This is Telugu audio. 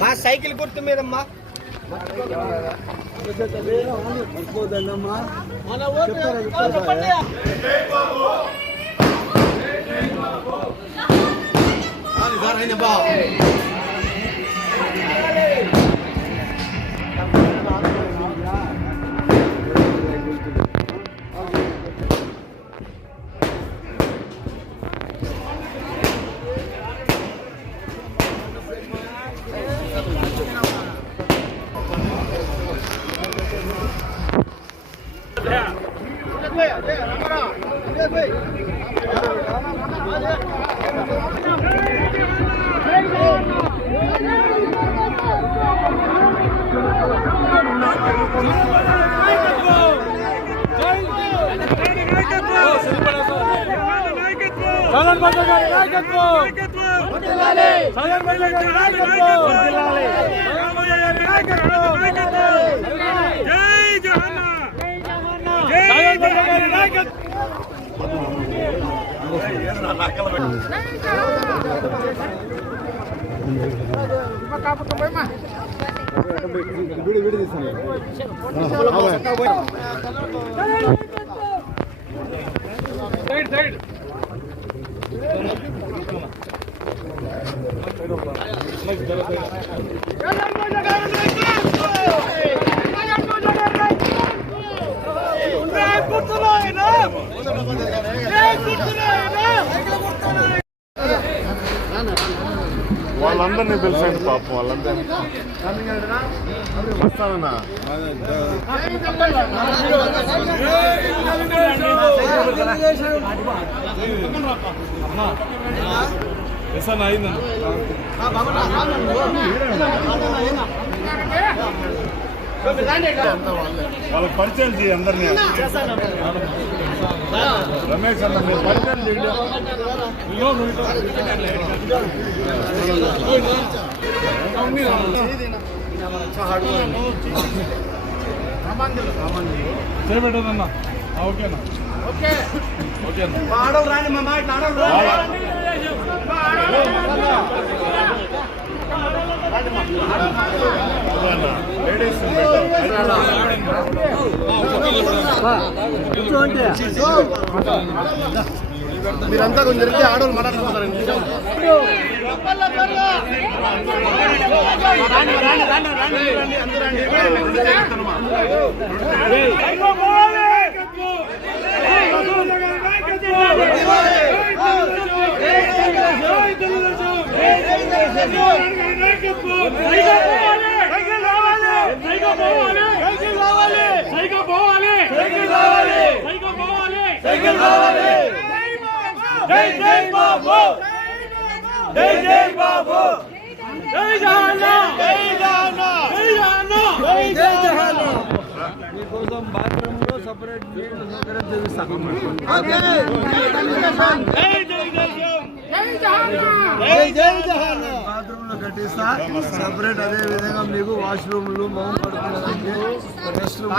మా సైకిల్ గుర్తు మీదమ్మా. మన ఓటు చెప్పండి. జగన్ బాబు గారి నాయకత్వం జగన్ బాబు గారి నాయకత్వం రామయ్య గారి నాయకత్వం బాబు గారి నాయకత్వం సైడ్ సైడ్ వాళ్ళందరినీ పిలిచండి పాపం వాళ్ళందరినీ. వస్తానన్నా. ఎస్ అయిందన్న వాళ్ళకి పరిచయం చేయి అందరినీ. రమేష్ అన్న మీరు పరిచయం చేయండి. చేయబెట్టదన్నా ఓకేనా ఓకే ఓకేనా ఆడోళ్ళు మా మాట లేడీస్ మీరంతా కొంచెం జరిగితే ఆడవాళ్ళు సైకిల్ మాట్లాడుతున్నారండి జై జై బాబు! జై జై బాబు. జై జహాన్ జై జహాన్ జై జహాన్ మీకోసం బాత్రూమ్లో సపరేట్ నీళ్ళు సౌకర్యం చేపిస్తాం జై జై జై జై జై జహాన్ బాత్రూమ్లో కట్టిస్తా. సపరేట్ అదే విధంగా మీకు వాష్రూమ్లు మౌన్ పడుకునే రెస్ట్ రూమ్